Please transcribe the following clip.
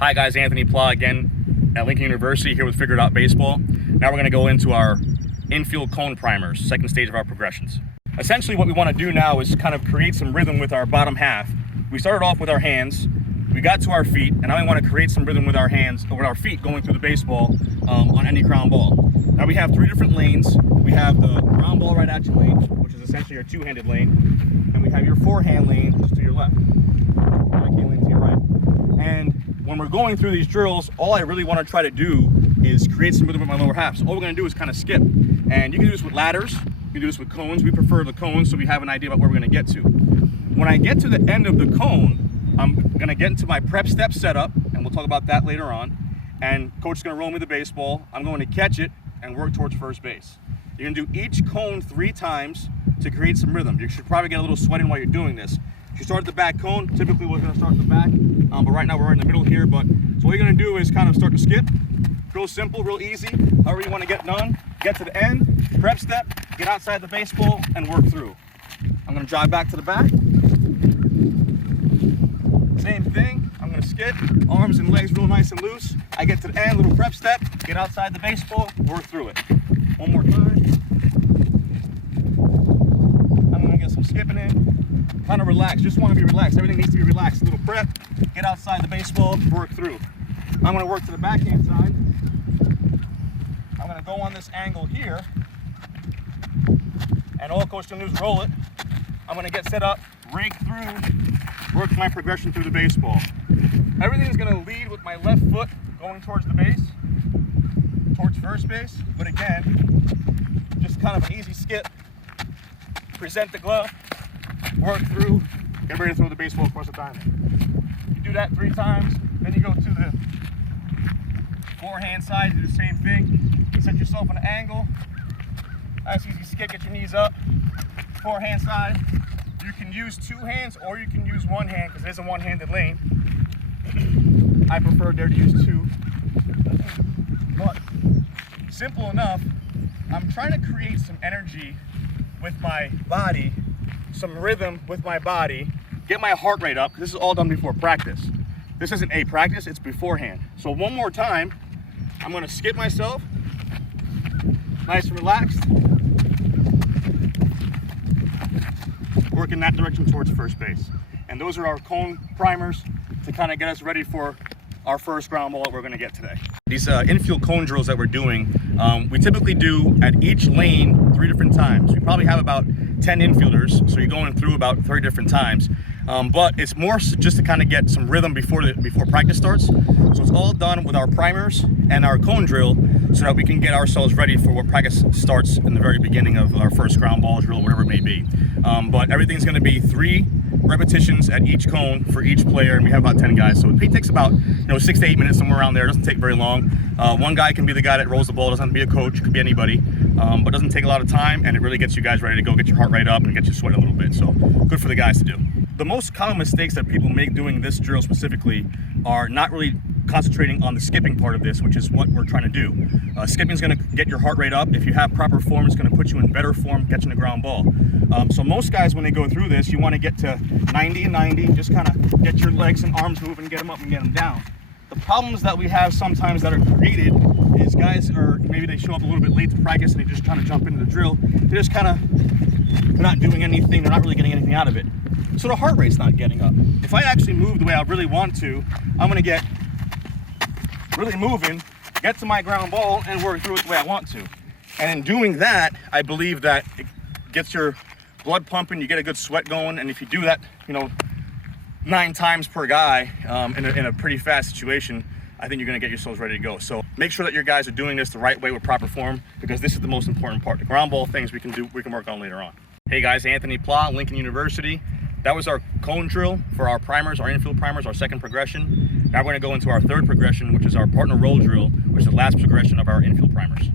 Hi guys, Anthony Pla again at Lincoln University here with Figured Out Baseball. Now we're going to go into our infield cone primers, second stage of our progressions. Essentially what we want to do now is kind of create some rhythm with our bottom half. We started off with our hands, we got to our feet, and now we want to create some rhythm with our hands, or with our feet going through the baseball on any ground ball. Now we have three different lanes. We have the ground ball right at you lane, which is essentially your two-handed lane, and we have your forehand lane just to your left, backhand lane to your right. And when we're going through these drills, all I really want to try to do is create some rhythm with my lower half. So all we're going to do is kind of skip. And you can do this with ladders, you can do this with cones. We prefer the cones so we have an idea about where we're going to get to. When I get to the end of the cone, I'm going to get into my prep step setup, and we'll talk about that later on. And coach is going to roll me the baseball. I'm going to catch it and work towards first base. You're going to do each cone 3 times to create some rhythm. You should probably get a little sweating while you're doing this. If you start at the back cone, typically we're going to start at the back, but right now we're in the middle here. But so what you're going to do is kind of start to skip. Real simple, real easy. However you want to get done. Get to the end, prep step, get outside the baseball, and work through. I'm going to drive back to the back. Same thing. I'm going to skip, arms and legs real nice and loose. I get to the end, little prep step, get outside the baseball, work through it. One more time. I'm going to get some skipping in. Kind of relax, just want to be relaxed. Everything needs to be relaxed. A little prep, get outside the baseball, work through. I'm going to work to the backhand side. I'm going to go on this angle here, and all coach can do is roll it. I'm going to get set up, rake through, work my progression through the baseball. Everything's going to lead with my left foot going towards the base, towards first base, but again, just kind of an easy skip. Present the glove, work through, get ready to throw the baseball across the diamond. You do that 3 times, then you go to the forehand side, do the same thing. Set yourself an angle. Nice easy skip, get your knees up. Forehand side. You can use 2 hands or you can use 1 hand because it is a one-handed lane. I prefer there to use 2. But simple enough. I'm trying to create some energy with my body, some rhythm with my body, get my heart rate up, because this is all done before practice. This isn't a practice, it's beforehand. So one more time, I'm going to skip myself, nice and relaxed, work in that direction towards first base. And those are our cone primers to kind of get us ready for our first ground ball that we're going to get today. These infield cone drills that we're doing, we typically do at each lane 3 different times. We probably have about 10 infielders, so you're going through about 30 different times. But it's more just to kind of get some rhythm before practice starts. So it's all done with our primers and our cone drill so that we can get ourselves ready for what practice starts in the very beginning of our first ground ball drill, whatever it may be. But everything's going to be 3 repetitions at each cone for each player, and we have about 10 guys. So it takes about 6 to 8 minutes, somewhere around there. It doesn't take very long. One guy can be the guy that rolls the ball. It doesn't have to be a coach, it could be anybody. But it doesn't take a lot of time, and it really gets you guys ready to go, get your heart rate up and get you sweating a little bit. So good for the guys to do. The most common mistakes that people make doing this drill specifically are not really concentrating on the skipping part of this, which is what we're trying to do. Skipping is going to get your heart rate up. If you have proper form, it's going to put you in better form catching the ground ball. So most guys, when they go through this, you want to get to 90 and 90, just kind of get your legs and arms moving, get them up and get them down. The problems that we have sometimes that are created is guys maybe they show up a little bit late to practice and they just kind of jump into the drill. They're just kind of not doing anything. They're not really getting anything out of it. So the heart rate's not getting up. If I actually move the way I really want to, I'm going to get really moving, get to my ground ball, and work through it the way I want to. And in doing that, I believe that it gets your blood pumping, you get a good sweat going, and if you do that, 9 times per guy in a pretty fast situation, I think you're going to get yourselves ready to go. So make sure that your guys are doing this the right way with proper form, because this is the most important part. The ground ball things we can work on later on. Hey guys, Anthony Pla, Lincoln University. That was our cone drill for our primers, our infield primers, our second progression. Now we're going to go into our third progression, which is our partner roll drill, which is the last progression of our infield primers.